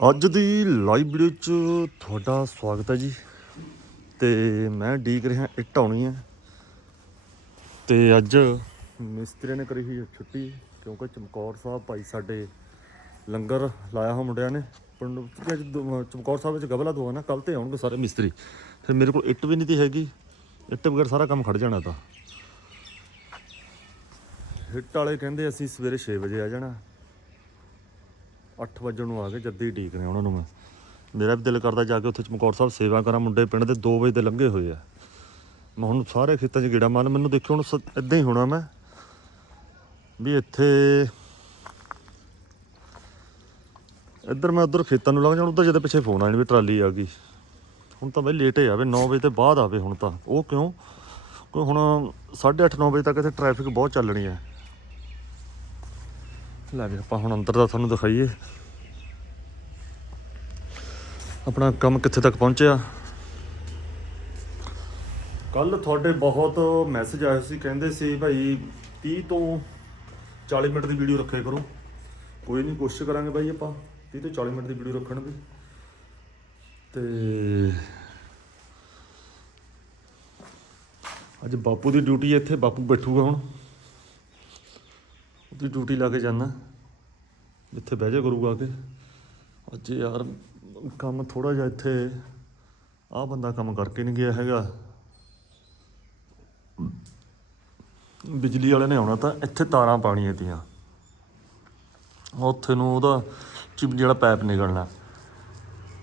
ਅੱਜ ਦੀ live video 'ਚ ਤੁਹਾਡਾ ਸਵਾਗਤ ਹੈ ਜੀ। ਤੇ ਮੈਂ ਡੀਕ ਰਿਹਾ, ਇੱਟ ਆਉਣੀ ਹੈ। ਤੇ ਅੱਜ ਮਿਸਤਰੀ ਨੇ ਕਰੀ ਹੋਈ ਛੁੱਟੀ, ਕਿਉਂਕਿ ਚਮਕੌਰ ਸਾਹਿਬ ਭਾਈ ਸਾਡੇ ਲੰਗਰ ਲਾਇਆ ਹੋ ਮੁੰਡਿਆਂ ਨੇ। ਪਿੰਡ ਅੱਜ ਚਮਕੌਰ ਸਾਹਿਬ ਵਿੱਚ ਗਬਲਾ ਦੋ ਨਾ ਕੱਲ ਤੇ ਆਉਣਗੇ ਸਾਰੇ ਮਿਸਤਰੀ। ਫਿਰ ਮੇਰੇ ਕੋਲ ਇੱਟ ਵੀ ਨਹੀਂ ਤੀ ਹੈਗੀ। ਇੱਟ ਬਗੈਰ ਸਾਰਾ ਕੰਮ ਖੜ ਜਾਣਾ ਤਾਂ। ਇੱਟ ਵਾਲੇ ਕਹਿੰਦੇ ਅਸੀਂ ਸਵੇਰੇ 6 ਵਜੇ ਆ ਜਾਣਾ। 8 ਵਜੇ ਨੂੰ ਆ ਕੇ ਜੱਦੀ ਢੀਕ ਨੇ ਉਹਨਾਂ ਨੂੰ ਮੈਂ। ਮੇਰਾ ਵੀ ਦਿਲ ਕਰਦਾ ਜਾ ਕੇ ਉੱਥੇ ਚਮਕੌਰ ਸਾਹਿਬ ਸੇਵਾ ਕਰਾਂ, ਮੁੰਡੇ ਪਿੰਡ ਦੇ 2 ਵਜੇ ਦੇ ਲੰਘੇ ਹੋਏ ਆ। ਮੈਂ ਹੁਣ ਸਾਰੇ ਖੇਤਾਂ 'ਚ ਗੇੜਾ ਮਾਰ ਮੈਨੂੰ ਦੇਖਿਓ ਹੁਣ ਇਦਾਂ ਹੀ ਹੋਣਾ ਮੈਂ। ਵੀ ਇੱਥੇ ਇੱਧਰ ਮੈਂ ਉੱਧਰ ਖੇਤਾਂ ਨੂੰ ਲੱਗ ਜਾਣ, ਉੱਧਰ ਜਦੇ ਪਿੱਛੇ ਫੋਨ ਆਣ ਵੀ ਟਰਾਲੀ ਆ ਗਈ। ਹੁਣ ਤਾਂ ਬਈ ਲੇਟ ਹੀ ਆਵੇ 9 ਵਜੇ ਤੇ ਬਾਅਦ ਆਵੇ ਹੁਣ ਤਾਂ। ਉਹ ਕਿਉਂ? ਕੋਈ ਹੁਣ 8:30 9 ਵਜੇ ਤੱਕ ਇੱਥੇ ਟ੍ਰੈਫਿਕ ਬਹੁਤ ਚੱਲਣੀ ਹੈ। ਲੈ ਵੀ ਆਪਾਂ ਹੁਣ ਅੰਦਰ ਦਾ ਤੁਹਾਨੂੰ ਦਿਖਾਈਏ। ਆਪਣਾ ਕੰਮ ਕਿੱਥੇ ਤੱਕ ਪਹੁੰਚਿਆ? ਕੱਲ ਤੁਹਾਡੇ ਬਹੁਤ ਮੈਸੇਜ ਆਏ ਸੀ, ਕਹਿੰਦੇ ਸੀ ਭਾਈ 30 ਤੋਂ 40 ਮਿੰਟ ਦੀ ਵੀਡੀਓ ਰੱਖਿਆ ਕਰੋ। ਕੋਈ ਨਹੀਂ ਕੋਸ਼ਿਸ਼ ਕਰਾਂਗੇ ਭਾਈ ਆਪਾਂ 30 ਤੋਂ 40 ਮਿੰਟ ਦੀ ਵੀਡੀਓ ਰੱਖਣ ਦੀ। ਤੇ ਅੱਜ ਬਾਪੂ ਦੀ ਡਿਊਟੀ ਇੱਥੇ, ਬਾਪੂ ਬੈਠੂਗਾ ਹੁਣ। ਉਹਦੀ ਡਿਊਟੀ ਲਾ ਕੇ ਜਾਣਾ ਇੱਥੇ ਬਹਿ ਜਾ ਕਰੂਗਾ ਆ ਕੇ ਅੱਜ ਯਾਰ ਕੰਮ ਥੋੜਾ ਜਿਹਾ ਇੱਥੇ ਆ ਬੰਦਾ ਕੰਮ ਕਰਕੇ ਨਹੀਂ ਗਿਆ ਹੈਗਾ। ਬਿਜਲੀ ਵਾਲੇ ਨੇ ਆਉਣਾ ਤਾਂ ਇੱਥੇ ਤਾਰਾਂ ਪਾਣੀਆਂ ਤੀਆਂ। ਉੱਥੇ ਨੂੰ ਉਹਦਾ ਚਿਮਨੀ ਜਿਹੜਾ ਪਾਈਪ ਨਿਕਲਣਾ।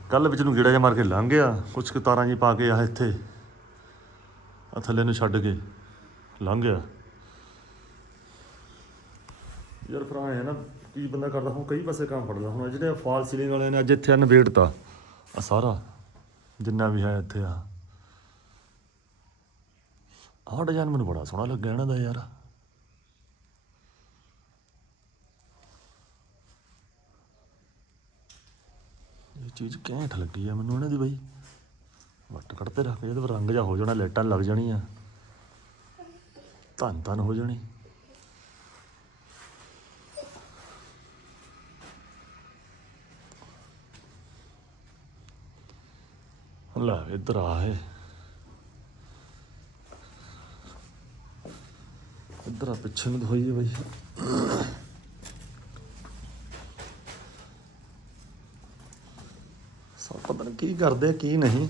ਕੱਲ ਵਿੱਚ ਨੂੰ ਗੇੜਾ ਜਿਹਾ ਮਾਰ ਕੇ ਲੰਘ ਗਿਆ, ਕੁਛ ਕੁ ਤਾਰਾਂ ਜੀ ਪਾ ਕੇ ਆ ਇੱਥੇ ਆ ਥੱਲੇ ਨੂੰ ਛੱਡ ਕੇ ਲੰਘ ਗਿਆ। ਯਾਰ ਫਿਰ ਆਏ ਆ ਨਾ ਕੀ ਬੰਦਾ ਕਰਦਾ? ਹੁਣ ਕਈ ਪਾਸੇ ਕੰਮ ਫੜਦਾ। ਹੁਣ ਜਿਹੜੇ ਫਾਲ ਸੀਲਿੰਗ ਵਾਲਿਆਂ ਨੇ ਅੱਜ ਇੱਥੇ ਅਨਵੇੜਤਾ ਆ ਸਾਰਾ, ਜਿੰਨਾ ਵੀ ਹੈ ਇੱਥੇ ਆ। ਆਹ ਡਿਜ਼ਾਈਨ ਮੈਨੂੰ ਬੜਾ ਸੋਹਣਾ ਲੱਗਿਆ ਇਹਨਾਂ ਦਾ ਯਾਰ। ਇਹ ਚੀਜ਼ ਘੈਂਟ ਲੱਗੀ ਆ ਮੈਨੂੰ ਇਹਨਾਂ ਦੀ ਬਾਈ। ਵੱਟ ਕੱਢਤੇ ਰੱਖ ਇਹਦੇ ਪਰ ਰੰਗ ਜਾ ਹੋ ਜਾਣਾ, ਲਾਈਟਾਂ ਲੱਗ ਜਾਣੀਆਂ। ਧੰਨ ਧੰਨ ਹੋ ਜਾਣੀ। ਲੈ, ਇੱਧਰ ਆ ਹੈ ਇੱਧਰ ਆ, ਪਿੱਛੇ ਨੂੰ ਹੋਈ ਬਈ। ਸਭ ਪਤਾ ਨਹੀਂ ਕੀ ਕਰਦੇ ਕੀ ਨਹੀਂ।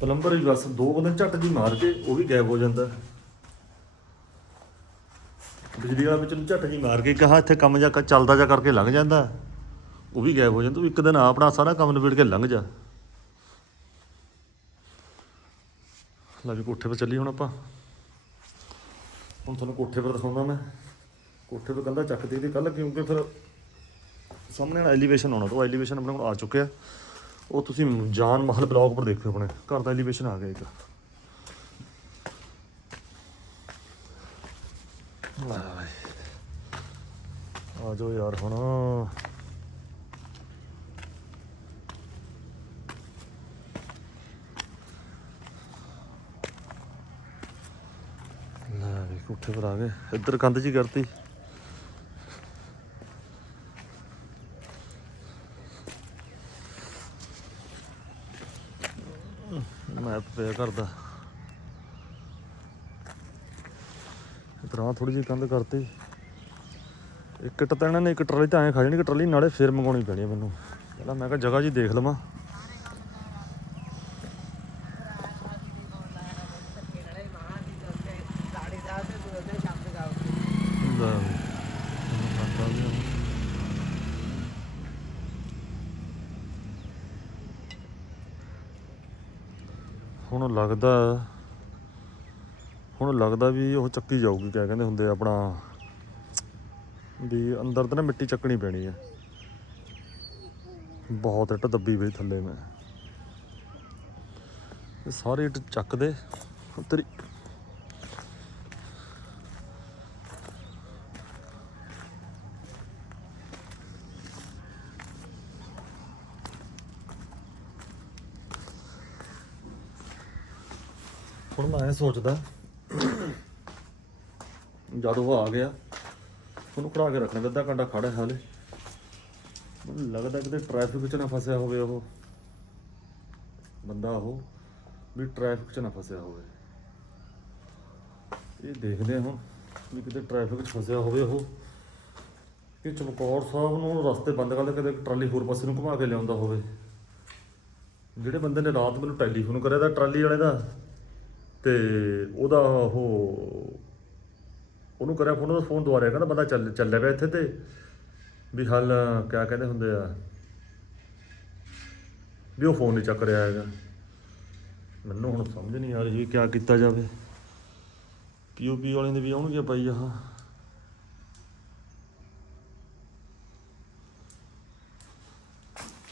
ਪਲੰਬਰ ਵੀ ਬਸ ਦੋ ਦਿਨ ਝੱਟ ਜੀ ਮਾਰ ਕੇ ਉਹ ਵੀ ਗਾਇਬ ਹੋ ਜਾਂਦਾ। ਬਿਜਲੀ ਵਾਲਾ ਵਿੱਚ ਨੂੰ ਝੱਟ ਜੀ ਮਾਰ ਕੇ ਕਹਾ, ਇੱਥੇ ਕੰਮ ਜਾ ਚੱਲਦਾ ਜਾ ਕਰਕੇ ਲੰਘ ਜਾਂਦਾ। ਉਹ ਵੀ ਗਾਇਬ ਹੋ ਜਾਂਦਾ ਤੂੰ ਇੱਕ ਦਿਨ ਆਪਣਾ ਸਾਰਾ ਕੰਮ ਨਿਬੇੜ ਕੇ ਲੰਘ ਜਾ। ਲੈ ਵੀ ਕੋਠੇ 'ਤੇ ਚੱਲੀ ਹੁਣ ਆਪਾਂ। ਹੁਣ ਤੁਹਾਨੂੰ ਕੋਠੇ 'ਤੇ ਦਿਖਾਉਂਦਾ ਮੈਂ। ਕੋਠੇ 'ਤੇ ਕੰਧਾ ਚੱਕਦੀ ਦੀ ਕੱਲ ਕਿਉਂਕਿ ਫਿਰ ਸਾਹਮਣੇ ਨਾਲ ਐਲੀਵੇਸ਼ਨ ਆਉਣਾ, ਤੋਂ ਐਲੀਵੇਸ਼ਨ ਆਪਣੇ ਕੋਲ ਆ ਚੁੱਕਿਆ। ਉਹ ਤੁਸੀਂ ਜਾਨ ਮਹਲ ਬਲੌਗ ਪਰ ਦੇਖਿਓ ਆਪਣੇ। ਘਰ ਦਾ ਐਲੀਵੇਸ਼ਨ ਆ ਗਿਆ ਇੱਕ। ਲੈ ਆ ਜਾਓ ਯਾਰ ਹੁਣ। ਲੈ ਵੀ ਪਰ ਆ ਗਏ ਇੱਧਰ ਕੰਧ ਜੀ ਕਰਤੀ। ਮੈਪ ਪਿਆ ਕਰਦਾ ਇਤਰਾ ਥੋੜੀ ਜਿਹੀ ਕੰਧ ਕਰਤੀ। ਇੱਕ ਇੱਟ ਤਾਂ ਇਹਨਾਂ ਨੇ ਇੱਕ ਟਰਾਲੀ, ਤਾਂ ਐਂ ਖਾ ਜਾਣੀ ਕਿ ਟਰਾਲੀ, ਨਾਲੇ ਫੇਰ ਮੰਗਾਉਣੀ ਪੈਣੀ ਮੈਨੂੰ। ਪਹਿਲਾਂ ਮੈਂ ਕਿਹਾ ਜਗ੍ਹਾ ਜੀ ਦੇਖ ਲਵਾਂ ਲੈ ਵੀ, ਇਹਨੂੰ ਖਾਤਾ ਵੀ ਆ। ਹੁਣ ਲੱਗਦਾ ਹੁਣ ਲੱਗਦਾ ਵੀ ਉਹ ਚੱਕੀ ਜਾਊਗੀ, ਕਿਆ ਕਹਿੰਦੇ ਹੁੰਦੇ ਆਪਣਾ, ਵੀ ਅੰਦਰ ਤਾਂ ਨਾ ਮਿੱਟੀ ਚੱਕਣੀ ਪੈਣੀ ਹੈ ਬਹੁਤ ਇੱਟ ਦੱਬੀ ਪਈ ਥੱਲੇ ਮੈਂ। ਇਹ ਸਾਰੇ ਇੱਟ ਚੱਕ ਦੇ ਤੇਰੀ ਹੁਣ ਸੋਚਦਾ। ਜਦ ਉਹ ਆ ਗਿਆ, ਉਹਨੂੰ ਖੜਾ ਕੇ ਰੱਖਣਾ, ਅੱਧਾ ਘੰਟਾ ਖੜਾ ਹਾਲੇ। ਮੈਨੂੰ ਲੱਗਦਾ ਕਿਤੇ ਟ੍ਰੈਫਿਕ 'ਚ ਨਾ ਫਸਿਆ ਹੋਵੇ ਉਹ। ਬੰਦਾ ਉਹ, ਵੀ ਟ੍ਰੈਫਿਕ 'ਚ ਨਾ ਫਸਿਆ ਹੋਵੇ। ਇਹ ਦੇਖਦੇ ਹਾਂ ਹੁਣ ਵੀ ਕਿਤੇ ਟ੍ਰੈਫਿਕ 'ਚ ਫਸਿਆ ਹੋਵੇ ਉਹ। ਕਿ ਚਮਕੌਰ ਸਾਹਿਬ ਨੂੰ ਰਸਤੇ ਬੰਦ ਕਰਦੇ ਕਿਤੇ ਟਰਾਲੀ ਹੋਰ ਪਾਸੇ ਨੂੰ ਘੁਮਾ ਕੇ ਲਿਆਉਂਦਾ ਹੋਵੇ। ਜਿਹੜੇ ਬੰਦੇ ਨੇ ਰਾਤ ਮੈਨੂੰ ਟੈਲੀਫੋਨ ਕਰਿਆ ਤਾਂ ਟਰਾਲੀ ਵਾਲੇ ਦਾ ਤੇ ਉਹਦਾ ਉਹ ਉਹਨੂੰ ਕਰਿਆ ਫੋਨ ਉਹਦਾ ਫੋਨ ਦੁਆਰਿਆ ਕਹਿੰਦਾ ਬੰਦਾ ਚੱਲ, ਚੱਲਿਆ ਪਿਆ ਇੱਥੇ ਤੇ। ਵੀ ਹਲ, ਕਿਆ ਕਹਿੰਦੇ ਹੁੰਦੇ ਆ? ਵੀ ਉਹ ਫੋਨ ਨਹੀਂ ਚੱਕ ਰਿਹਾ ਹੈਗਾ। ਮੈਨੂੰ ਹੁਣ ਸਮਝ ਨਹੀਂ ਆ ਰਹੀ ਵੀ ਕਿਆ ਕੀਤਾ ਜਾਵੇ। ਪੀਓਪੀ ਵਾਲਿਆਂ ਦੇ ਵੀ ਆਉਣਗੇ ਭਾਈ ਆਹ।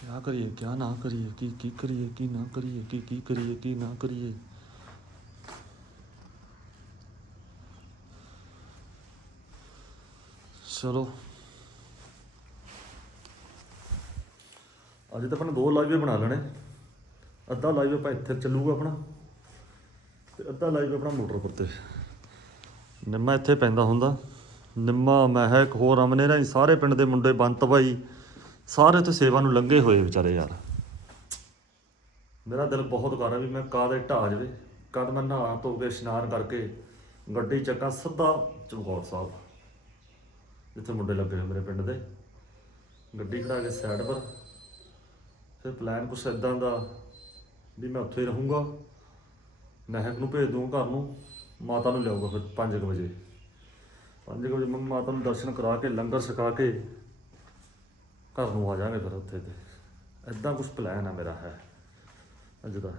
ਕਿਆ ਕਰੀਏ, ਕਿਆ ਨਾ ਕਰੀਏ, ਕੀ ਕੀ ਕਰੀਏ, ਕੀ ਨਾ ਕਰੀਏ, ਕੀ ਕੀ ਕਰੀਏ, ਕੀ ਨਾ ਕਰੀਏ। ਚਲੋ। ਅੱਜ ਤਾਂ ਆਪਾਂ ਦੋ ਲਾਈਵ ਬਣਾ ਲੈਣੇ। ਅੱਧਾ ਲਾਈਵ ਆਪਾਂ ਇੱਥੇ ਚੱਲੂਗਾ ਆਪਣਾ ਤੇ ਅੱਧਾ ਲਾਈਵ ਆਪਣਾ ਮੋਟਰ ਉੱਪਰ ਤੇ। ਨਿੰਮਾ ਇੱਥੇ ਪੈਂਦਾ ਹੁੰਦਾ। ਨਿੰਮਾ, ਮਹਿਕ, ਹੋਰ ਅਮਨੇ ਰਾਹੀਂ ਸਾਰੇ ਪਿੰਡ ਦੇ ਮੁੰਡੇ, ਬੰਤ ਭਾਈ ਸਾਰੇ ਤੇ ਸੇਵਾ ਨੂੰ ਲੰਗੇ ਹੋਏ ਵਿਚਾਰੇ ਯਾਰ। ਮੇਰਾ ਦਿਲ ਬਹੁਤ ਕਰ ਰਿਹਾ ਵੀ ਮੈਂ ਕਾਦੇ ਢਾਹ ਜਾਵੇ। ਕਦ ਮੈਂ ਨਹਾ ਧੋ ਕੇ, ਇਸ਼ਨਾਨ ਕਰਕੇ ਗੱਡੀ ਚੱਕਾਂ, ਸਿੱਧਾ ਚਮਕੌਰ ਸਾਹਿਬ। ਜਿੱਥੇ ਮੁੰਡੇ ਲੱਗੇ ਹੋਏ ਮੇਰੇ ਪਿੰਡ ਦੇ। ਗੱਡੀ ਖੜਾ ਕੇ ਸਾਈਡ ਪਰ। ਫਿਰ ਪਲਾਨ ਕੁਛ ਇਦਾਂ ਦਾ ਵੀ ਮੈਂ ਉੱਥੇ ਹੀ ਰਹੂੰਗਾ। ਮਹਿਕ ਨੂੰ ਭੇਜ ਦੂੰ ਘਰ ਨੂੰ, ਮਾਤਾ ਨੂੰ ਲਿਆਊਗਾ ਫਿਰ 5 ਵਜੇ। 5 ਵਜੇ ਮੈਂ ਮਾਤਾ ਨੂੰ ਦਰਸ਼ਨ ਕਰਾ ਕੇ, ਲੰਗਰ ਛਕਾ ਕੇ ਘਰ ਨੂੰ ਆ ਜਾਾਂਗੇ ਫਿਰ ਉੱਥੇ ਤੇ। ਇਦਾਂ ਕੁਝ ਪਲਾਨ ਆ ਮੇਰਾ ਹੈ। ਅੱਜ ਦਾ।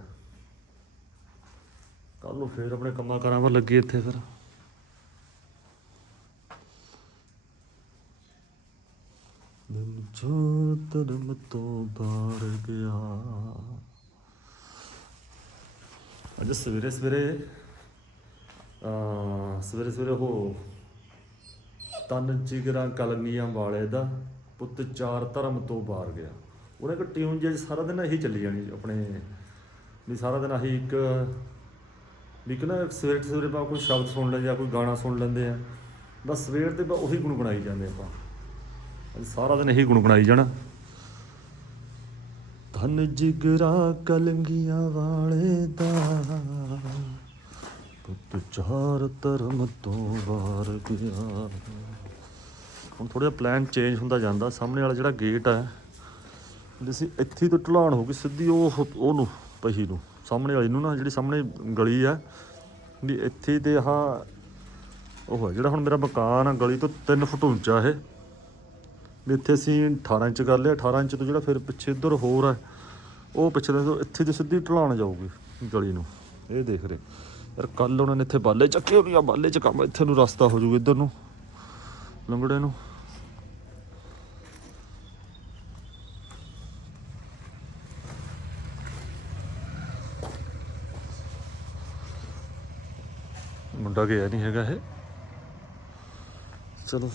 ਕੱਲ ਨੂੰ ਫੇਰ ਆਪਣੇ ਕੰਮਾਂ ਕਾਰਾਂ 'ਤੇ ਲੱਗੇ ਇੱਥੇ ਫਿਰ ਦਿਲ ਜੋ ਧਰਮ ਤੋਂ ਬਾਹਰ ਗਿਆ। ਅੱਜ ਸਵੇਰੇ ਸਵੇਰੇ ਆ ਸਵੇਰੇ ਸਵੇਰੇ ਉਹ ਤਨ ਜਿਗਰਾਂ ਕਲਮੀਆਂ ਵਾਲੇ ਦਾ ਪੁੱਤ ਚਾਰ ਧਰਮ ਤੋਂ ਬਾਹਰ ਗਿਆ। ਉਹਨੇ ਇੱਕ ਟਿਊਨ ਜੇ ਸਾਰਾ ਦਿਨ ਇਹੀ ਚੱਲੀ ਜਾਣੀ ਆਪਣੇ, ਵੀ ਸਾਰਾ ਦਿਨ ਆਹੀ ਇੱਕ, ਵੀ ਕਿ ਨਾ ਸਵੇਰੇ ਸਵੇਰੇ ਆਪਾਂ ਕੋਈ ਸ਼ਬਦ ਸੁਣ ਲੈਂਦੇ ਜਾਂ ਕੋਈ ਗਾਣਾ ਸੁਣ ਲੈਂਦੇ ਆ। ਬਸ ਸਵੇਰ ਤੇ ਬਸ ਉਹੀ ਗੁਣਗੁਣਾਈ ਜਾਂਦੇ ਆਪਾਂ। ਅੱਜ ਸਾਰਾ ਦਿਨ ਇਹੀ ਗੁਣਗੁਣਾਈ ਜਾਣਾ। ਧਨ ਜਿਗਰਾ ਕਲੰਗੀਆਂ ਵਾਲੇ ਦਾ, ਪੁੱਤ ਚਾਰ ਧਰਮ ਤੋਂ ਵਾਰ ਗਿਆ। ਹੁਣ ਥੋੜਾ ਜਿਹਾ ਪਲਾਨ ਚੇਂਜ ਹੁੰਦਾ ਜਾਂਦਾ, ਸਾਹਮਣੇ ਵਾਲਾ ਜਿਹੜਾ ਗੇਟ ਹੈ ਜਿਸੀ ਇੱਥੇ ਤੋਂ ਢਲਾਣ ਹੋ ਗਈ ਸਿੱਧੀ ਉਹ, ਉਹਨੂੰ, ਪਹੀ ਨੂੰ, ਸਾਹਮਣੇ ਵਾਲੀ ਨੂੰ ਨਾ, ਜਿਹੜੀ ਸਾਹਮਣੇ ਗਲੀ ਆ, ਵੀ ਇੱਥੇ ਤੇ ਆਹ ਉਹ ਹੈ ਜਿਹੜਾ ਹੁਣ ਮੇਰਾ ਮਕਾਨ ਆ, ਗਲੀ ਤੋਂ 3 ਫੁੱਟ ਉੱਚਾ ਇਹ। ਵੀ ਇੱਥੇ ਅਸੀਂ 18 ਇੰਚ ਕਰ ਲਿਆ 18 ਇੰਚ ਤੋਂ ਜਿਹੜਾ ਫਿਰ ਪਿੱਛੇ ਇੱਧਰ ਹੋਰ ਹੈ ਉਹ ਪਿੱਛੇ ਤੋਂ ਇੱਥੇ ਤੇ ਸਿੱਧੀ ਢਲਾਣ ਜਾਊਗੀ ਗਲੀ ਨੂੰ। ਇਹ ਦੇਖ ਰਹੇ। ਯਾਰ ਕੱਲ ਉਹਨਾਂ ਨੇ ਇੱਥੇ ਬਾਲੇ ਚੱਕੇ ਹੋਣੀ ਆ ਬਾਲੇ ਚ ਕੰਮ ਇੱਥੇ ਨੂੰ ਰਸਤਾ ਹੋ ਜਾਊਗਾ ਇੱਧਰ ਨੂੰ, ਲੰਗੜੇ ਨੂੰ। ਮੁੰਡਾ ਗਿਆ ਨਹੀਂ ਹੈਗਾ ਇਹ। ਚਲੋ।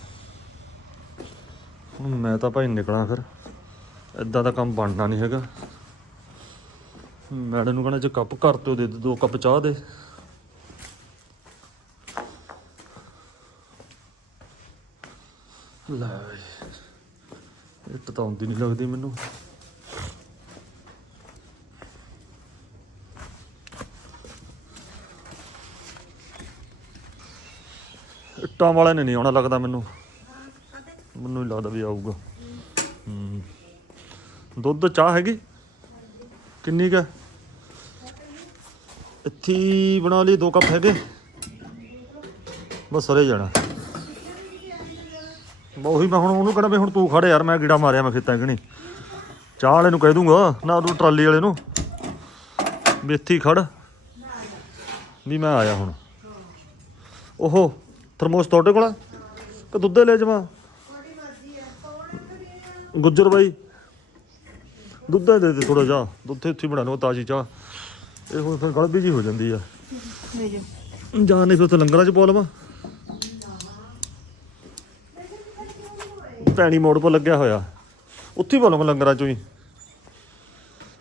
ਹੁਣ ਮੈਂ ਤਾਂ ਭਾਈ ਨਿਕਲਾਂ ਫਿਰ। ਇਦਾਂ ਦਾ ਕੰਮ ਬਣਨਾ ਨਹੀਂ ਹੈਗਾ। ਮੈਡਮ ਨੂੰ ਕਹਣਾ ਜੇ ਕੱਪ ਘਰ ਤੋਂ ਦੇ ਦੇ, ਦੋ ਕੱਪ ਚਾਹ ਦੇ। ਲੈ ਇੱਟ ਤਾਂ ਆਉਂਦੀ ਨਹੀਂ ਲੱਗਦੀ ਮੈਨੂੰ। ਇੱਟਾਂ ਵਾਲੇ ਨੇ ਨਹੀਂ ਆਉਣਾ ਲੱਗਦਾ ਮੈਨੂੰ। ਮੈਨੂੰ ਹੀ ਲੱਗਦਾ ਵੀ ਆਊਗਾ। ਹੂੰ। ਦੁੱਧ, ਚਾਹ ਹੈਗੀ? ਕਿੰਨੀ ਕਾ ਇੱਥੇ ਬਣਾ ਲਈ, ਦੋ ਕੱਪ ਹੈਗੇ। ਬਸ ਸਰੇ ਜਾਣਾ। ਉਹੀ ਮੈਂ ਹੁਣ ਉਹਨੂੰ ਕਹਿੰਦਾ ਵੀ ਹੁਣ ਤੂੰ ਖੜ ਯਾਰ, ਮੈਂ ਗੀੜਾ ਮਾਰਿਆ ਮੈਂ ਖੇਤਾਂ ਕਿ ਨਹੀਂ। ਚਾਹ ਵਾਲੇ ਨੂੰ ਕਹਿ ਦੂੰਗਾ, ਨਾ ਉਹ ਟਰਾਲੀ ਵਾਲੇ ਨੂੰ। ਵੀ ਇੱਥੇ ਖੜ। ਵੀ ਮੈਂ ਆਇਆ ਹੁਣ। ਓਹੋ, ਥਰਮੋਸ ਤੁਹਾਡੇ ਕੋਲ ਆ? ਕਿ ਦੁੱਧੇ ਲੈ ਜਾਵਾਂ? ਗੁੱਜਰ ਬਾਈ। ਦੁੱਧ ਦੇ ਦੇ ਥੋੜਾ ਜਾ ਦੁੱਧ ਇੱਥੇ ਹੀ ਬਣਾ ਲਓ, ਤਾਜ਼ੀ ਚਾਹ। ਇਹ ਹੁਣ ਫਿਰ ਗਲਬੀ ਜੀ ਹੋ ਜਾਂਦੀ ਆ। ਜਾਂ ਨਹੀਂ ਫਿਰ ਉੱਥੇ ਲੰਗਰਾਂ ਚ ਪਾ ਲਵਾਂ। ਭੈਣੀ ਮੋੜ ਪਰ ਲੱਗਿਆ ਹੋਇਆ। ਉੱਥੇ ਹੀ ਪਾ ਲਵਾਂ ਲੰਗਰਾਂ ਚੋਂ ਹੀ।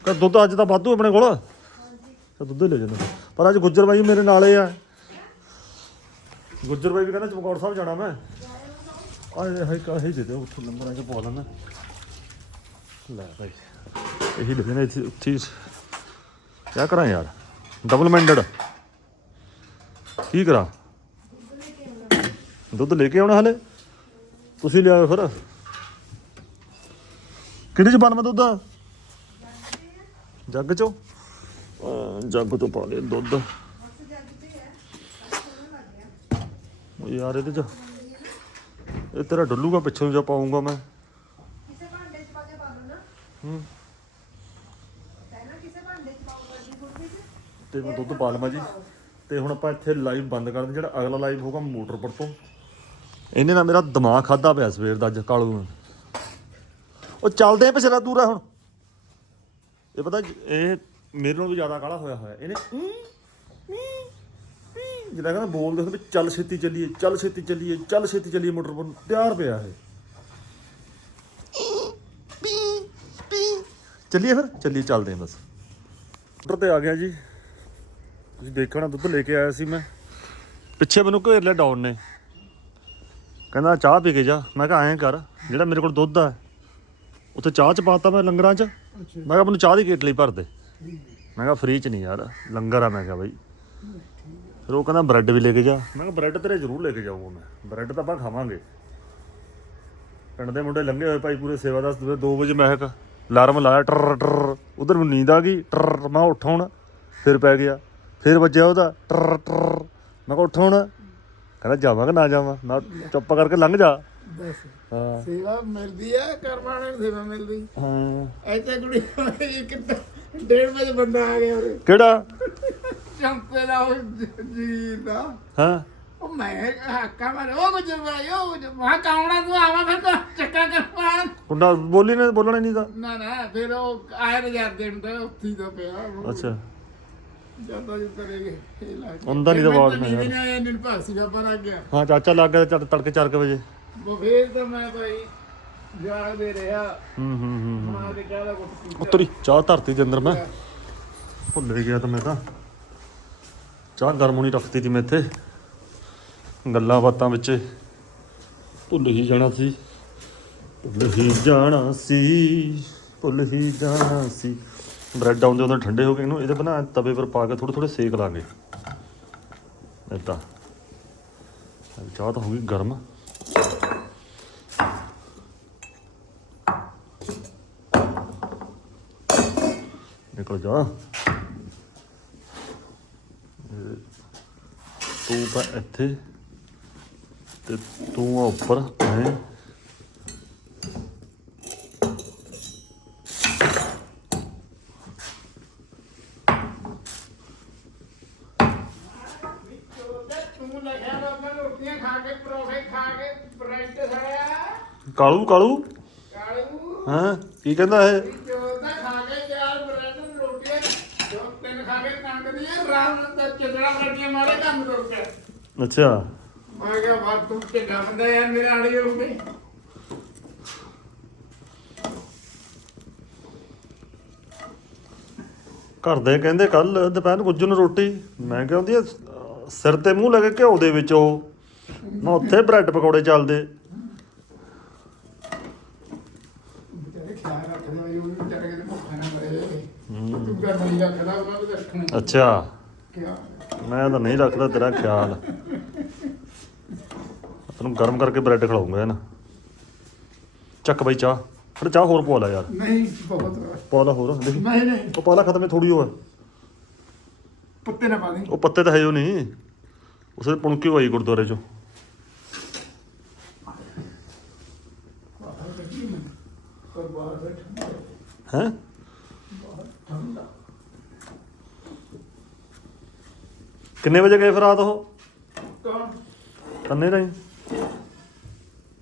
ਕਹ ਦੁੱਧ ਅੱਜ ਤਾਂ ਵਾਧੂ ਆਪਣੇ ਕੋਲ। ਤਾਂ ਦੁੱਧ ਹੀ ਲੈ ਜਾਂਦਾ। ਪਰ ਅੱਜ ਗੁੱਜਰ ਬਾਈ ਮੇਰੇ ਨਾਲੇ ਆ। ਗੁੱਜਰ ਬਾਈ ਵੀ ਕਹਿੰਦਾ ਚਮਕੌਰ ਸਾਹਿਬ ਜਾਣਾ ਮੈਂ। ਆਏ ਹਾਈ ਕਾਹੀ ਦੇ ਦੇ ਉੱਥੇ ਲੰਗਰਾਂ ਚ ਪਾ ਲੈਣਾ ਲੈ। ਭਾਈ ਇਹੀ ਲਿਖੇ ਨੇ ਇੱਥੇ ਉੱਥੇ ਹੀ। ਕਿਆ ਕਰਾਂ ਯਾਰ? ਡਬਲ ਮਾਈਂਡਡ ਕੀ ਕਰਾਂ? ਦੁੱਧ ਲੈ ਕੇ ਆਉਣਾ ਹਲੇ? ਤੁਸੀਂ ਲਿਆਓ ਫਿਰ। ਕਿਹਦੇ ਚ ਬਣਵਾ ਦੁੱਧ? ਜੱਗ ਚੋਂ? ਅਹ, ਜੱਗ ਤੋਂ ਪਾ ਦੇ ਦੁੱਧ। ਉਹ ਯਾਰ ਇਹਦੇ ਚ। ਇਹ ਤੇਰਾ ਡੁੱਲੂਗਾ, ਪਿੱਛੋਂ ਜਾ ਪਾਉਂਗਾ ਮੈਂ ਕਿਸੇ ਭਾਂਡੇ 'ਚ ਪਾ ਕੇ ਪਾ ਲਓ ਨਾ ਹੂੰ। ਤੇ ਮੈਂ ਦੁੱਧ ਪਾ ਲਵਾਂ ਜੀ। ਤੇ ਹੁਣ ਆਪਾਂ ਇੱਥੇ ਲਾਈਵ ਬੰਦ ਕਰਦੇ ਜਿਹੜਾ ਅਗਲਾ ਲਾਈਵ ਹੋਊਗਾ ਮੋਟਰ ਪਰ ਤੋਂ। ਇਹਨੇ ਨਾ ਮੇਰਾ ਦਿਮਾਗ ਖਾਦਾ ਪਿਆ ਸਵੇਰ ਦਾ ਅੱਜ, ਕਾਲੂ ਨੇ। ਉਹ ਚੱਲਦੇ ਪਿਛਲਾ ਦੂਰਾ ਹੁਣ। ਇਹ ਪਤਾ ਇਹ ਮੇਰੇ ਨਾਲੋਂ ਵੀ ਜ਼ਿਆਦਾ ਕਾਲਾ ਹੋਇਆ ਹੋਇਆ। ਇਹਨੇ ਜਿਹੜਾ ਕਹਿੰਦਾ ਬੋਲਦੇ ਹੁੰਦੇ ਵੀ ਚੱਲ ਛੇਤੀ ਚੱਲੀਏ, ਚੱਲ ਛੇਤੀ ਚੱਲੀਏ, ਚੱਲ ਛੇਤੀ ਚੱਲੀਏ ਮੋਟਰਪੁਰ ਨੂੰ। ਤਿਆਰ ਪਿਆ ਇਹ। ਚੱਲੀਏ ਫਿਰ? ਚੱਲੀਏ ਚੱਲਦੇ ਹਾਂ ਬਸ। ਮੋਟਰ ਤੇ ਆ ਗਿਆ ਜੀ। ਤੁਸੀਂ ਦੇਖਣਾ ਦੁੱਧ ਲੈ ਕੇ ਆਇਆ ਸੀ ਮੈਂ। ਪਿੱਛੇ ਮੈਨੂੰ ਘੇਰ ਲਿਆ ਡਾਉਨ ਨੇ। ਕਹਿੰਦਾ ਚਾਹ ਪੀ ਕੇ ਜਾ। ਮੈਂ ਕਿਹਾ ਐਂ ਕਰ ਜਿਹੜਾ ਮੇਰੇ ਕੋਲ ਦੁੱਧ ਆ ਉੱਥੇ ਚਾਹ ਚ ਪਾਤਾ ਮੈਂ ਲੰਗਰਾਂ ਚ। ਮੈਂ ਕਿਹਾ ਮੈਨੂੰ ਚਾਹ ਦੀ ਕੇਟਲੀ ਭਰ ਦੇ। ਮੈਂ ਕਿਹਾ ਫ੍ਰੀ ਚ ਨਹੀਂ ਯਾਰ ਲੰਗਰ ਆ ਮੈਂ ਕਿਹਾ ਬਾਈ। ਫਿਰ ਉਹ ਕਹਿੰਦਾ ਬ੍ਰੈਡ ਵੀ ਲੈ ਕੇ ਜਾ। ਮੈਂ ਕਿਹਾ ਬ੍ਰੈਡ ਤੇਰੇ ਜ਼ਰੂਰ ਲੈ ਕੇ ਜਾਊਂਗਾ ਮੈਂ। ਬ੍ਰੈਡ ਤਾਂ ਆਪਾਂ ਖਾਵਾਂਗੇ। ਪਿੰਡ ਦੇ ਮੁੰਡੇ ਲੰਘੇ ਹੋਏ ਭਾਈ ਪੂਰੇ ਸੇਵਾ ਦਾ 2 ਵਜੇ ਮਹਿਕ। ਅਲਾਰਮ ਲਾਇਆ ਟਰ ਟਰ। ਉਧਰ ਮੈਨੂੰ ਨੀਂਦ ਆ ਗਈ ਟਰ ਮੈਂ ਉੱਠ ਹੁਣ। ਫਿਰ ਪੈ ਗਿਆ। ਫਿਰ ਵੱਜਿਆ ਉਹਦਾ ਟਰ ਟਰ। ਮੈਂ ਕਿਹਾ ਉੱਠ ਹੁਣ। ਕਹਿੰਦਾ ਜਾਵਾਂ ਕਿ ਨਾ ਜਾਵਾਂ? ਮੈਂ ਚੁੱਪ ਕਰਕੇ ਲੰਘ ਜਾ। ਬਸ। ਹਾਂ। ਸੇਵਾ ਮਿਲਦੀ ਆ ਕਰਵਾਣੇ ਨੂੰ ਸੇਵਾ ਮਿਲਦੀ। ਹਾਂ। ਇੱਥੇ ਕੁੜੀ ਇੱਕ ਡੇਢ ਵਜੇ ਬੰਦਾ ਆ ਗਿਆ ਉਰੇ। ਕਿਹੜਾ? ਚੰਪੇ ਦਾ ਜੀ ਦਾ। ਹਾਂ। ਉਹ ਮੈਂ ਹੱਕਾ ਮਾਰੇ ਉਹ ਕੁਝ ਭਾਈ ਉਹ ਕੁਝ ਮੈਂ ਕਾਉਣਾ ਤੂੰ? ਆਵਾ ਫਿਰ ਤਾਂ ਚੱਕਾ ਕਰਵਾ ਕੁੰਡਾ ਬੋਲੀ ਨੇ ਬੋਲਣਾ ਨਹੀਂ ਤਾਂ ਨਾ ਨਾ ਫਿਰ ਉਹ ਆਇਆ ਨਜ਼ਾਰ ਦੇਣ ਦਾ ਉੱਥੀ ਦਾ ਪਿਆ। ਉਹ ਅੱਛਾ। ਜਾਂਦਾ ਜੀ ਤੇਰੇ ਇਹ ਲੱਗ ਗਿਆ। ਹੁੰਦਾ ਨੀ ਤਾਂ ਫਿਰ ਆਵਾਜ਼ ਮੈਨੂੰ ਨਾ ਨੀਂਦ ਨਹੀਂ ਆਇਆ ਨਿਰ ਭਾਸੀ ਦਾ ਪਰ ਆ ਗਿਆ। ਹਾਂ ਚਾਚਾ ਲੱਗ ਗਿਆ ਤੜ- ਤੜਕੇ 4 ਵਜੇ। ਉਹ ਫੇਰ ਤਾਂ ਮੈਂ ਭਾਈ ਜਾਗਦੇ ਰਿਹਾ। ਹੂੰ ਹੂੰ ਹੂੰ ਹੂੰ। ਮਾਂ ਦੇ ਕਹਦਾ ਉੱਤਰੀ ਚਾਹ ਧਰਤੀ ਦੇ ਅੰਦਰ ਮੈਂ। ਭੁੱਲ ਹੀ ਗਿਆ ਤਾਂ ਮੈਂ ਤਾਂ। ਚਾਹ ਗਰਮ ਹੋਣੀ ਰੱਖਤੀ ਸੀ ਮੈਂ ਇੱਥੇ। ਗੱਲਾਂ ਬਾਤਾਂ ਵਿੱਚ। ਭੁੱਲ ਹੀ ਜਾਣਾ ਸੀ। ਭੁੱਲ ਹੀ ਜਾਣਾ ਸੀ। ਭੁੱਲ ਹੀ ਜਾਣਾ ਸੀ। ਬ੍ਰੈਡ ਆਉਂਦੇ ਉਹਦੇ ਠੰਡੇ ਹੋ ਗਏ। ਇਹਨੂੰ ਇਹਦੇ ਬਣਾ ਤਵੇ ਪਰ ਪਾ ਕੇ ਥੋੜੇ ਥੋੜੇ ਸੇਕ ਲਾਂਗੇ। ਏਦਾਂ। ਚਾਹ ਤਾਂ ਹੋ ਗਈ ਗਰਮ। ਨਿਕਲ ਜਾ। ਤੂੰ ਤਾਂ ਇੱਥੇ। ਤੇ ਤੂੰ ਆ ਉੱਪਰ, ਹੈ? ਕਾਲੂ ਕਾਲੂ? ਕਾਲੂ ਹਾਂ? ਕੀ ਕਹਿੰਦਾ ਇਹ? ਚੋਦਾ ਖਾ ਕੇ ਚਾਰ ਬ੍ਰੈਡ ਰੋਟੀਆਂ ਦੋ ਤਿੰਨ ਖਾ ਕੇ ਕੰਡ ਦੀਆਂ ਰਾਮ ਦਾ ਚਿਤਰਾ ਬ੍ਰੈਡੀਆਂ ਮਾਰੇ ਕੰਮ ਕਰ ਕੇ ਅੱਛਾ। ਮੈਂ ਕਿਹਾ ਬਾਤ ਤੂੰ ਕਿੱਡਾ ਬੰਦਾ ਯਾਰ ਮੇਰੇ ਆੜੀ ਹੋ ਗਈ ਘਰ ਦੇ ਕਹਿੰਦੇ ਕੱਲ ਦੁਪਹਿਰ ਨੂੰ ਗੁੱਜੂ ਨੂੰ ਰੋਟੀ। ਮੈਂ ਕਿਹਾ ਉਹਦੀ ਅਹ, ਸਿਰ ਤੇ ਮੂੰਹ ਲੱਗੇ ਘਿਓ ਦੇ ਵਿੱਚ ਉਹ। ਮੈਂ ਉੱਥੇ ਬ੍ਰੈਡ ਪਕੌੜੇ ਚੱਲਦੇ। ਵਿਚਾਰੇ ਖਿਆਲ ਰੱਖਦੇ ਹੋਏ ਉਹ ਵਿਚਾਰੇ ਕਿਤੇ ਭੁੱਖਾ ਨਾ ਮਰੇ ਤੂੰ ਕਰ ਨਹੀਂ ਰੱਖਦਾ ਉਹਨਾਂ ਨੂੰ ਰੱਖਣਾ ਅੱਛਾ। ਕਿਆ? ਮੈਂ ਤਾਂ ਨਹੀਂ ਰੱਖਦਾ ਤੇਰਾ ਖਿਆਲ। ਤੈਨੂੰ ਗਰਮ ਕਰਕੇ ਬ੍ਰੈਡ ਖਿਲਾਉਂਗਾ ਨਾ। ਚੱਕ ਬਈ ਚਾਹ। ਫਿਰ ਚਾਹ ਹੋਰ ਪਵਾ ਲੈ ਯਾਰ। ਨਹੀਂ ਬਹੁਤ ਪਵਾ ਲਾ ਹੋਰ ਦੇਖ। ਨਹੀਂ ਨਹੀਂ। ਉਹ ਪਾ ਲਾ ਖਤਮੇ ਥੋੜੀ ਹੋਇਆ ਪੁੱਤੇ ਨਾ ਪਾ ਦੇ। ਉਹ ਪੱਤੇ ਤਾਂ ਹੈ ਜੋ ਨਹੀਂ। ਉਸੇ ਪੁਣਕੀ ਹੋਈ ਗੁਰਦੁਆਰੇ ਚੋਂ। ਹੈ? ਕਿੰਨੇ ਵਜੇ ਗਏ ਫਿਰ ਰਾਤ ਉਹ? ਕੰਨੇ ਨਹੀਂ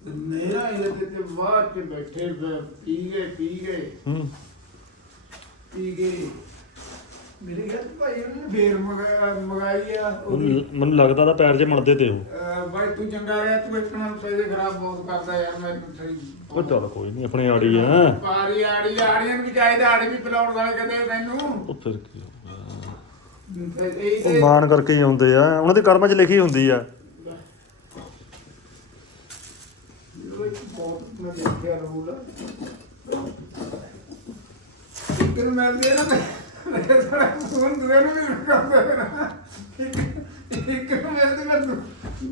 ਮੇਰਾ ਇਹਦੇ ਤੇ ਬਾਅਦ ਚ ਬੈਠੇ ਪਏ, ਪੀ ਗਏ ਪੀ ਗਏ। ਹੂੰ। ਪੀ ਗਏ। ਮੇਰੇ ਘਰ ਭਾਈ ਉਹਨੇ ਫੇਰ ਮੰਗਾ- ਮੰਗਾਈ ਆ ਉਹ ਵੀ, ਮੈਨੂੰ ਮੈਨੂੰ ਲੱਗਦਾ ਤਾਂ ਪੈਰ ਜੇ ਮਣਦੇ ਤੇ ਉਹ। ਅਹ ਬਾਈ ਤੂੰ ਚੰਗਾ ਰਿਹਾ ਤੂੰ ਇੱਕ ਨਾਲ ਪੈਸੇ ਖਰਾਬ ਬਹੁਤ ਕਰਦਾ ਯਾਰ ਮੈਂ ਸਹੀ ਉਹ ਚੱਲ ਕੋਈ ਨਹੀਂ ਆਪਣੇ ਆੜੀ ਆ। ਪਾਰੀ ਆੜੀ ਆੜੀਆਂ ਨੂੰ ਵੀ ਚਾਹੀਦਾ ਆੜੀ ਵੀ ਪਿਲਾਉਣ ਵਾਲੇ ਕਹਿੰਦੇ ਤੈਨੂੰ। ਉਹ ਫਿਰ ਕੀ ਹੋ ਗਿਆ। ਇਹ ਉਹ ਤੇ ਮਾਣ ਕਰਕੇ ਹੀ ਆਉਂਦੇ ਆ ਉਹਨਾਂ ਦੇ ਕਰਮਾਂ 'ਚ ਲਿਖੀ ਹੁੰਦੀ ਆ ਬਹੁਤ ਮੈਂ ਦੇਖਿਆ ਰੂਲ। ਇੱਕ ਨੂੰ ਮਿਲਦੀ ਹੈ ਨਾ ਮੇਰੇ ਸਾਰਾ ਫੋਨ ਦੂਏ ਨੂੰ ਵੀ ਕਰਦਾ। ਮੇਰਾ ਇੱਕ ਇੱਕ ਨੂੰ ਮਿਲਦੀ ਮੈਂ ਦੂ-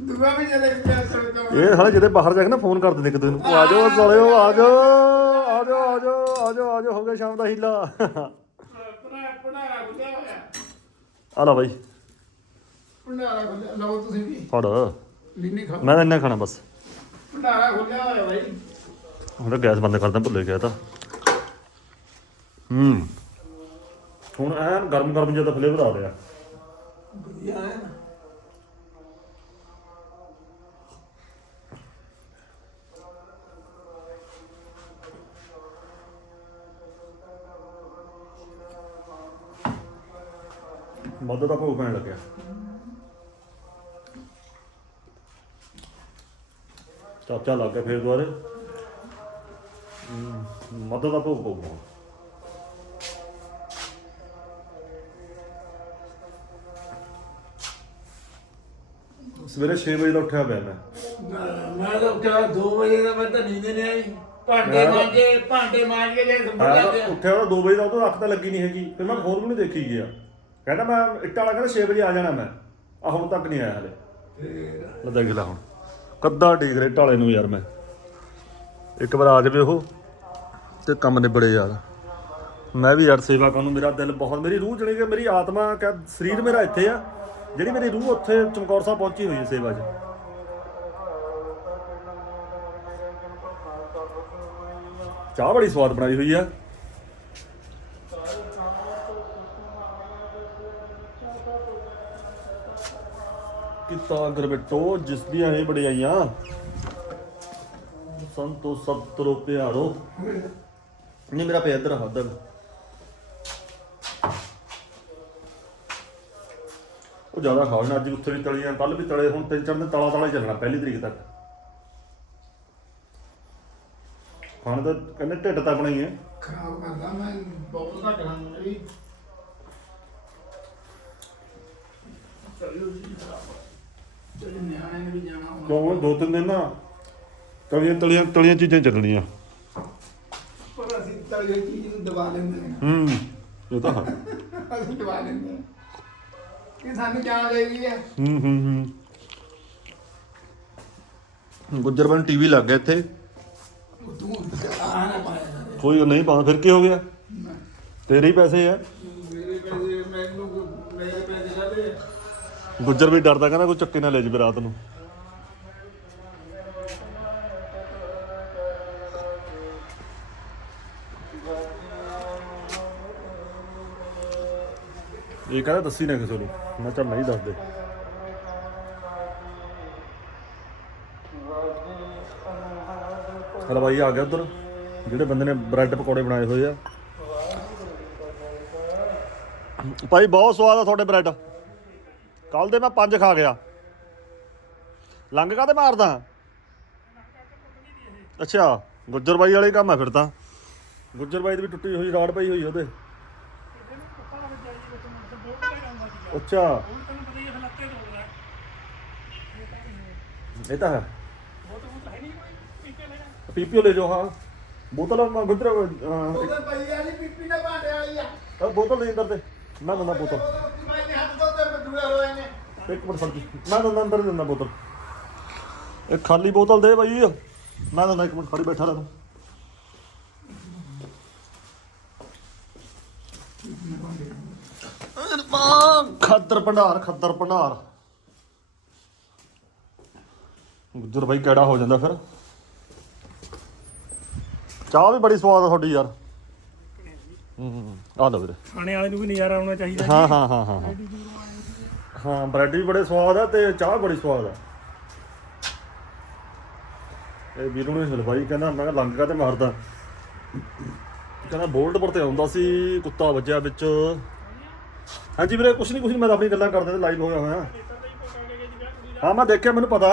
ਦੂਆ ਵੀ ਜਦੇ ਪਿਆ ਸੜਕਾਂ ਇਹ ਸਾਲੇ ਜਿਹਦੇ ਬਾਹਰ ਜਾ ਕੇ ਨਾ ਫੋਨ ਕਰ ਦਿੰਦੇ ਇੱਕ ਦੂਜੇ ਨੂੰ ਆ ਜਾਓ ਸਾਲਿਓ ਆ ਜਾਓ ਆ ਜਾਓ ਆ ਜਾਓ ਆ ਜਾਓ ਆ ਜਾਓ ਹੋ ਗਿਆ ਸ਼ਾਮ ਦਾ ਹੀਲਾ। ਆਪਣਾ ਭੰਡਾਰਾ ਖੁੱਲਿਆ ਹੋਇਆ। ਆ ਲੈ ਬਾਈ। ਭੰਡਾਰਾ ਖੁੱਲਿਆ ਲਓ ਤੁਸੀਂ ਵੀ। ਫੜ। ਲਿੰਨੀ ਖਾਓ ਮੈਂ ਤਾਂ ਇੰਨਾ ਖਾਣਾ ਬਸ। ਭੰਡਾਰਾ ਖੁੱਲਿਆ ਹੋਇਆ ਬਾਈ। ਹੁਣ ਤਾਂ ਗੈਸ ਬੰਦ ਕਰਦਾ ਭੁੱਲੇ ਗਿਆ ਤਾਂ। ਹੂੰ। ਹੁਣ ਐਨ ਗਰਮ ਗਰਮ ਜਿਹਾ ਤਾਂ ਫਲੇਵਰ ਆ ਰਿਹਾ। ਵਧੀਆ ਹੈ ਮੱਧ ਦਾ ਭੋਗ ਪੈਣ ਲੱਗਿਆ। ਚਾਚਾ ਲੱਗ ਗਿਆ ਫੇਰ ਦੁਆਰੇ ਮੱਧ ਦਾ ਭੋਗ ਪਊਗਾ ਸਵੇਰੇ 6 ਵਜੇ ਦਾ ਉੱਠਿਆ ਪਿਆ ਮੈਂ। ਮੈਂ ਤਾਂ ਉੱਠਿਆ 2 ਵਜੇ ਦਾ ਮੈਂ ਤਾਂ ਨੀਂਦ ਨਹੀਂ ਆਈ। ਭਾਂਡੇ ਮੈਂ ਮਾਂਜੇ ਭਾਂਡੇ ਮਾਂਜ ਕੇ ਜੇ ਮੈਂ ਸੰਭਲ ਜਾਂਦੇ ਤਾਂ ਆ। ਉੱਠਿਆ ਉਹ 2 ਵਜੇ ਦਾ ਉਦੋਂ ਅੱਖ ਤਾਂ ਲੱਗੀ ਨਹੀਂ ਹੈਗੀ। ਫਿਰ ਮੈਂ ਫੋਨ ਵੀ ਨਹੀਂ ਦੇਖੀ ਗਿਆ। ਕਹਿੰਦਾ ਮੈਂ ਇੱਟਾਂ ਵਾਲਾ ਕਹਿੰਦਾ 6 ਵਜੇ ਆ ਜਾਣਾ ਮੈਂ। ਆ ਹੁਣ ਤੱਕ ਨਹੀਂ ਆਇਆ ਹਲੇ। ਲੈ ਦੇਖ ਲੈ ਹੁਣ। ਕੱਦਾ ਢਾਲੇ ਨੂੰ ਯਾਰ ਮੈਂ। ਇੱਕ ਵਾਰ ਆ ਜਾਵੇ ਉਹ। ਤੇ ਕੰਮ ਨਿਬੜੇ ਯਾਰ। ਮੈਂ ਵੀ ਯਾਰ ਸੇਵਾ ਕਰਨ ਨੂੰ ਮੇਰਾ ਦਿਲ ਬਹੁਤ, ਮੇਰੀ ਰੂਹ ਜਣੀ ਕਿ ਮੇਰੀ ਆਤਮਾ ਕਹ ਸਰੀਰ ਮੇਰਾ ਇੱਥੇ ਆ, ਜਿਹੜੀ ਮੇਰੀ ਰੂਹ ਉੱਥੇ ਚਮਕੌਰ ਸਾਹਿਬ ਪਹੁੰਚੀ ਹੋਈ ਹੈ ਸੇਵਾ 'ਚ। ਚਾਹ ਬੜੀ ਸਵਾਦ ਬਣਾਈ ਹੋਈ ਆ। ਕਿਤਾ ਗਰਬਟੋ ਜਿਸ ਦੀਆਂ ਇਹ ਬੜਾਈਆਂ ਸੰਤੋ ਸਭ ਤਰੋ ਪਿਆਰੋ। ਨਹੀਂ ਮੇਰਾ ਪਿਆ ਇੱਧਰ ਹੱਦ ਉਹ ਜ਼ਿਆਦਾ ਖਾਓ ਨਾ ਅੱਜ ਉੱਥੇ ਵੀ ਤਲੀਆਂ ਕੱਲ ਵੀ ਤਲੇ ਹੁਣ ਤਿੰਨ ਚਾਰ ਦਿਨ ਤਲਾ ਤਲਾ ਹੀ ਚੱਲਣਾ ਪਹਿਲੀ ਤਰੀਕ ਤੱਕ। ਖਾਣ ਤਾਂ ਕਹਿੰਦੇ ਢਿੱਡ ਤਾਂ ਬਣਾਈ ਹੈ ਖਰਾਬ ਕਰਦਾ ਮੈਂ ਬਹੁਤ ਘੱਟ ਖਾਂਦਾ ਵੀ। ਚਲੋ ਜੀ ਚਲੋ ਨਿਆਣੇ ਨੇ ਵੀ ਜਾਣਾ ਹੁਣ। ਕਿਉਂ? ਦੋ ਤਿੰਨ ਦਿਨ ਨਾ ਤਲੀਆਂ ਤਲੀਆਂ ਤਲੀਆਂ ਚੀਜ਼ਾਂ ਚੱਲਣੀਆਂ। ਇਹ ਚੀਜ਼ ਨੂੰ ਦਬਾ ਲੈਂਦੇ ਹਾਂ ਹੂੰ ਇਹ ਤਾਂ ਹੈ। ਅਸੀਂ ਦਬਾ ਲੈਂਦੇ ਹਾਂ। ਕਿ ਸਾਨੂੰ ਜਾਣ ਚਾਹੀਦੀ ਹੈ ਹੂੰ ਹੂੰ ਹੂੰ। ਗੁੱਜਰ ਬਨ ਟੀਵੀ ਲੱਗ ਗਿਆ ਇੱਥੇ। ਉਹ ਤੂੰ ਆ ਨਾ ਪਾਇਆ ਕੋਈ ਉਹ ਨਹੀਂ ਪਾਉਂਦਾ ਫਿਰ ਕੀ ਹੋ ਗਿਆ? ਤੇਰੇ ਹੀ ਪੈਸੇ ਆ। ਮੇਰੇ ਪੈਸੇ ਮੈਨੂੰ ਮੇਰੇ ਪੈਸੇ ਕਾਹਦੇ ਗੁੱਜਰ ਵੀ ਡਰਦਾ ਕਹਿੰਦਾ ਕੋਈ ਚੱਕੇ ਨਾ ਲੈ ਜਾਵੇ ਰਾਤ ਨੂੰ। ਇਹ ਕਹਿੰਦਾ ਦੱਸੀ ਨਾ ਕਿਸੇ ਨੂੰ। ਮੈਂ ਚੱਲ ਨਹੀਂ ਦੱਸਦੇ। ਹਲਵਾਈ ਆ ਗਿਆ ਉਧਰ। ਜਿਹੜੇ ਬੰਦੇ ਨੇ ਬ੍ਰੈਡ ਪਕੌੜੇ ਬਣਾਏ ਹੋਏ ਆ। ਭਾਈ ਬਹੁਤ ਸਵਾਦ ਆ ਤੁਹਾਡੇ ਬ੍ਰੈਡ। ਕੱਲ ਦੇ ਮੈਂ ਪੰਜ ਖਾ ਗਿਆ। ਲੰਘ ਕਾਤੇ ਮਾਰਦਾ? ਅੱਛਾ, ਗੁੱਜਰ ਬਾਈ ਵਾਲੇ ਕੰਮ ਆ ਫਿਰ ਤਾਂ। ਗੁੱਜਰ ਬਾਈ ਦੀ ਵੀ ਟੁੱਟੀ ਹੋਈ, ਰਾੜ ਪਈ ਹੋਈ ਉਹਦੇ। ਅੱਛਾ। ਇਹ ਤਾਂ ਹੈ। ਪੀਪੀਓ ਲੈ ਜਾਓ ਹਾਂ ਬੋਤਲ ਮੈਂ ਅਹ, ਉਹਦੇ ਪਈ ਆ ਨਹੀਂ ਪੀਪੀ ਨਾ ਭਾਂਡੇ ਵਾਲੀ ਆ। ਬੋਤਲ ਦੇ ਅੰਦਰ ਤੇ ਮੈਂ ਦਿੰਦਾ ਬੋਤਲ। ਮੈਂ ਨੇ ਹੱਥ ਤੋਂ ਤੇ ਦੂਏ ਹੋਏ ਨੇ। ਇੱਕ ਮਿੰਟ ਫੜ ਜੀ। ਮੈਂ ਦਿੰਦਾ ਅੰਦਰ ਦਿੰਦਾ ਬੋਤਲ। ਇਹ ਖਾਲੀ ਬੋਤਲ ਦੇ ਬਾਈ। ਮੈਂ ਦਿੰਦਾ ਇੱਕ ਮਿੰਟ ਖੜੀ ਬੈਠਾ ਰਹਿ ਤੂੰ। ਖੱਦਰ ਭੰਡਾਰ ਖੱਦਰ ਭੰਡਾਰ। ਗੁੱਜਰ ਬਾਈ ਕਿਹੜਾ ਹੋ ਜਾਂਦਾ ਫਿਰ? ਚਾਹ ਵੀ ਬੜੀ ਸਵਾਦ ਆ ਤੁਹਾਡੀ ਯਾਰ। ਹੂੰ ਆ ਲਓ ਵੀਰੇ। ਖਾਣੇ ਵਾਲੇ ਨੂੰ ਵੀ ਨਜ਼ਾਰਾ ਆਉਣਾ ਚਾਹੀਦਾ ਹਾਂ ਹਾਂ ਹਾਂ ਹਾਂ ਹਾਂ। ਹਾਂ ਬ੍ਰੈਡ ਵੀ ਬੜੇ ਸਵਾਦ ਆ ਤੇ ਚਾਹ ਬੜੀ ਸਵਾਦ ਆ। ਇਹ ਵੀਰੂ ਨੇ ਹਲਵਾਈ ਕਹਿੰਦਾ ਮੈਂ ਕਿਹਾ ਲੰਗ ਕਾ ਤੇ ਮਾਰਦਾ। ਕਹਿੰਦਾ ਬੋਲਡ ਪਰ ਤੇ ਆਉਂਦਾ ਸੀ ਕੁੱਤਾ ਵੱਜਿਆ ਵਿੱਚ। ਹਾਂਜੀ ਵੀਰੇ, ਕੁਛ ਨਹੀਂ ਕੁਛ ਨੀ, ਮੈਂ ਤਾਂ ਆਪਣੀ ਗੱਲਾਂ ਕਰਦਾ ਤੇ ਲਾਈਵ ਹੋਇਆ ਹੋਇਆ। ਹਾਂ, ਮੈਂ ਦੇਖਿਆ, ਮੈਨੂੰ ਪਤਾ।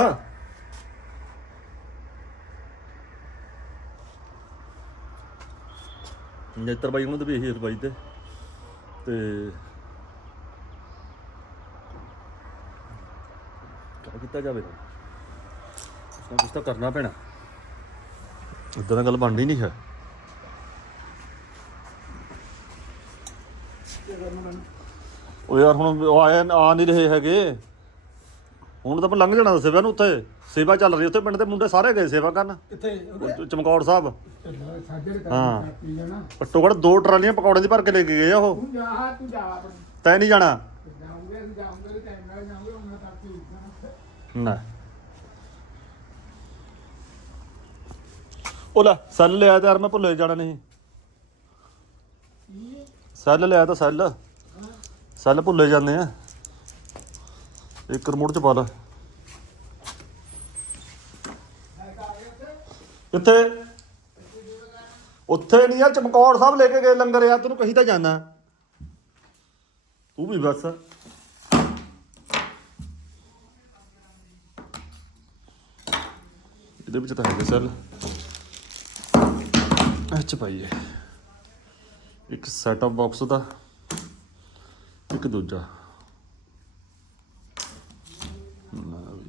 ਨੇਤਰ ਬਾਈ ਉਹਨੂੰ ਦੇ ਵੀ ਇਹੀ ਹਲਵਾਈ ਤੇ। ਤੇ ਕਿਆ ਕੀਤਾ ਜਾਵੇ? ਤਾਂ ਕੁਛ ਤਾਂ ਕਰਨਾ ਪੈਣਾ। ਇਦਾਂ ਦਾ ਗੱਲ ਬਣਦੀ ਨਹੀਂ ਹੈ। ਉਹ ਯਾਰ ਹੁਣ ਉਹ ਆਏ ਆ ਨਹੀਂ ਰਹੇ ਹੈਗੇ। ਹੁਣ ਤਾਂ ਆਪਾਂ ਲੰਘ ਜਾਣਾ ਸੇਵਾ ਨੂੰ ਉੱਥੇ। ਸੇਵਾ ਚੱਲ ਰਹੀ ਉੱਥੇ ਪਿੰਡ ਦੇ ਮੁੰਡੇ ਸਾਰੇ ਗਏ ਸੇਵਾ ਕਰਨ। ਕਿੱਥੇ? ਉਹ ਚਮਕੌਰ ਸਾਹਿਬ। ਹਾਂ। ਘੱਟੋ ਘੱਟ ਦੋ ਟਰਾਲੀਆਂ ਪਕੌੜੇ ਦੀ ਭਰ ਕੇ ਲੈ ਕੇ ਗਏ ਆ ਉਹ। ਤੂੰ ਜਾ ਹਾਂ, ਤੂੰ ਜਾ ਆਪਣੀ। ਤੈ ਨਹੀਂ ਜਾਣਾ। ਜਾਊਂਗੇ ਤੇ ਟਾਈਮ ਨਾਲ ਉਹਨਾਂ ਤੱਕ। ਨਾ। ਸੈੱਲ ਲਿਆ ਤੇ ਯਾਰ ਮੈਂ ਭੁੱਲੇ ਜਾਣਾ ਨਹੀਂ। ਸੈੱਲ ਲਿਆ ਤਾਂ ਸੈੱਲ। ਸੈੱਲ ਭੁੱਲੇ ਜਾਂਦੇ ਆ। ਇੱਕ ਰਿਮੋਟ ਚ ਪਾ ਲੈ। ਕਿੱਥੇ ਉੱਥੇ ਨਹੀਂ ਆ, ਚਮਕੌਰ ਸਾਹਿਬ ਲੈ ਕੇ ਗਏ ਲੰਗਰ ਯਾਰ, ਤੈਨੂੰ ਕਹੀ ਤਾਂ ਜਾਣਾ ਤੂੰ ਵੀ ਬਸ। ਇਹਦੇ ਵਿੱਚ ਤਾਂ ਹੈਗੇ ਸੈੱਲ। ਇਹ ਚ ਪਾਈਏ। ਇੱਕ ਸੈਟਅਪ ਬਾਕਸ ਦਾ। ਇੱਕ ਦੂਜਾ।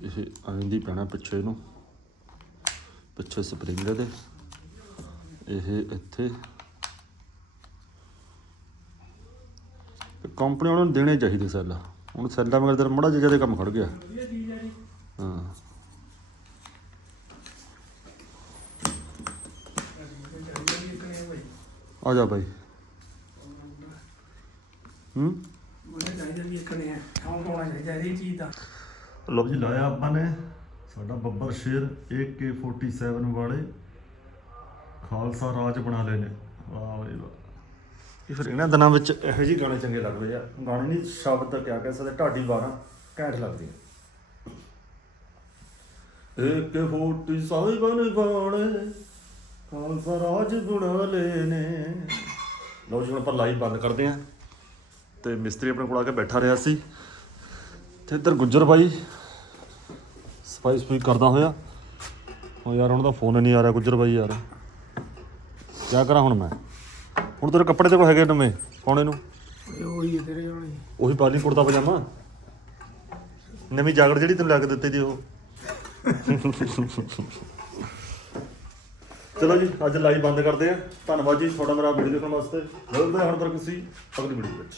ਇਹ ਆਂਦੀ ਪੈਣਾ ਪਿੱਛੇ ਨੂੰ ਪਿੱਛੇ ਸਪਰਿੰਗ ਦੇ। ਇਹ ਇੱਥੇ। ਤੇ ਕੰਪਨੀ ਉਹਨਾਂ ਨੂੰ ਦੇਣੇ ਚਾਹੀਦੇ ਸੈੱਲ। ਹੁਣ ਸੈੱਲਾਂ ਮਗਰ ਤੇਰਾ ਮੜਾ ਜਿਹਾ ਜ਼ਿਆਦਾ ਕੰਮ ਖੜ ਗਿਆ। ਹਾਂ। ਆ ਜਾ ਭਾਈ ਹੂੰ? ਚਾਹੀਦਾ ਵੀ ਇੱਕ ਨੇ ਕੌਣ ਹੋਣਾ ਚਾਹੀਦਾ ਇਹ ਚੀਜ਼ ਦਾ। ਲਓ ਜੀ ਲਾਇਆ ਆਪਾਂ ਨੇ ਸਾਡਾ ਬੱਬਰ ਸ਼ੇਰ AK47 ਵਾਲੇ। ਖਾਲਸਾ ਰਾਜ ਬਣਾ ਲਏ ਨੇ। ਵਾਹ ਬਈ ਵਾਹ। ਇਹ ਫਿਰ ਇਹਨਾਂ ਦਿਨਾਂ ਵਿੱਚ ਇਹੋ ਜਿਹੇ ਗਾਣੇ ਚੰਗੇ ਲੱਗਦੇ ਆ। ਗਾਣੇ ਨਹੀਂ ਸ਼ਬਦ ਤਾਂ ਕਿਆ ਕਹਿ ਸਕਦੇ ਢਾਡੀ ਬਾਰਾਂ ਘੈਂਟ ਲੱਗਦੀ AK47 ਵਾਲੇ ਖਾਲਸਾ ਰਾਜ ਬਣਾ ਲਏ ਨੇ। ਲਓ ਜੀ ਹੁਣ ਆਪਾਂ ਲਾਈਵ ਬੰਦ ਕਰਦੇ ਆ ਤੇ ਮਿਸਤਰੀ ਆਪਣੇ ਕੋਲ ਆ ਕੇ ਬੈਠਾ ਰਿਹਾ ਸੀ। ਤੇ ਇੱਧਰ ਗੁੱਜਰ ਬਾਈ ਸਫ਼ਾਈ ਸਫ਼ਾਈ ਕਰਦਾ ਹੋਇਆ। ਉਹ ਯਾਰ ਹੁਣ ਤਾਂ ਫੋਨ ਨਹੀਂ ਆ ਰਿਹਾ ਗੁੱਜਰ ਬਾਈ ਯਾਰ। ਕੀ ਕਰਾਂ ਹੁਣ ਮੈਂ? ਹੁਣ ਤੇਰੇ ਕੱਪੜੇ ਤੇ ਕੋ ਹੈਗੇ ਨਵੇਂ ਪਾਉਣੇ ਨੂੰ? ਉਹੀ ਹੈ ਤੇਰੇ ਹੋਣੀ ਉਹੀ ਪਾ ਲਈ ਕੁੜਤਾ ਪਜਾਮਾ? ਨਵੀਂ ਜਾਗੜ ਜਿਹੜੀ ਤੈਨੂੰ ਲੈ ਕੇ ਦਿੱਤੀ ਦੀ ਉਹ? ਚਲੋ ਜੀ ਅੱਜ ਲਾਈਵ ਬੰਦ ਕਰਦੇ ਆ ਧੰਨਵਾਦ ਜੀ ਤੁਹਾਡਾ ਮੇਰਾ ਵੀਡੀਓ ਦੇਖਣ ਵਾਸਤੇ। ਮਿਲਦੇ ਹਾਂ ਹੁਣ ਪਰ ਕਿਸੇ ਅਗਲੀ ਵੀਡੀਓ ਵਿੱਚ।